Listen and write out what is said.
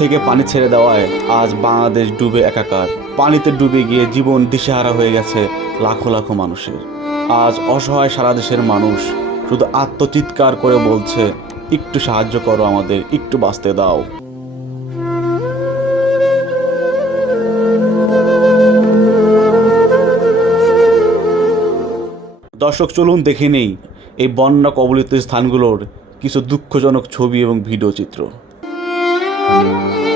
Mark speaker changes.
Speaker 1: থেকে পানি ছেড়ে দেওয়ায় আজ বাংলাদেশ ডুবে একাকার। পানিতে ডুবে গিয়ে জীবন দিশেহারা হয়ে গেছে লাখো লাখো মানুষের। আজ অসহায় সারা দেশের মানুষ শুধু আত্মচিৎকার করে বলছে, একটু সাহায্য করো আমাদের, একটু বাঁচতে দাও। দর্শক, চলুন দেখে নেই এই বন্যা কবলিত স্থানগুলোর কিছু দুঃখজনক ছবি এবং ভিডিও চিত্র। Thank you.